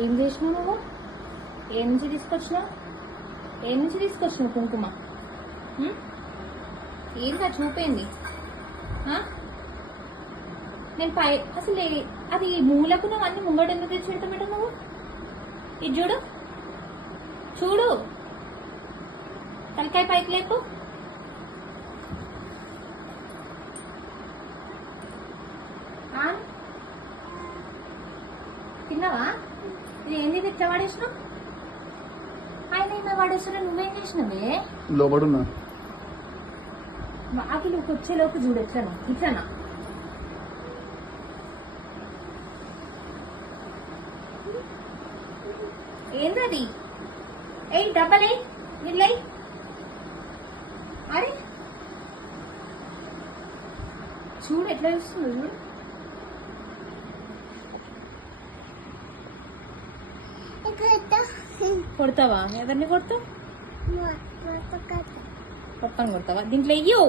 ఏం చేసినావు నువ్వు? ఏ నుంచి తీసుకొచ్చినావు? ఏ నుంచి తీసుకొచ్చినావు కుంకుమ? ఏందా చూపేంది? నేను అసలు అది మూలకు నువ్వు అన్ని ముంగడు ఎందుకు తెచ్చి పెడతామేట నువ్వు? ఇది చూడు చూడు, తలకాయ పైకి లేపు. తిన్నావా? ఇది ఏంది ఇట్లా వాడేసినావు? ఆయన ఇలా వాడేస్తున్నా నువ్వేం చేసినవే? లోపడున్నా వాకిలోకి వచ్చేలోపు చూడు ఎట్లనా ఇట్లనా. ఏందది? ఏ డబ్బలే వీళ్ళై. అరే చూడు ఎట్లా చూస్తుంది చూడు. కొడతావా? ఎవరిని కొడతావు? మొత్తం కొడతావా? దీంట్లో ఇయ్యు.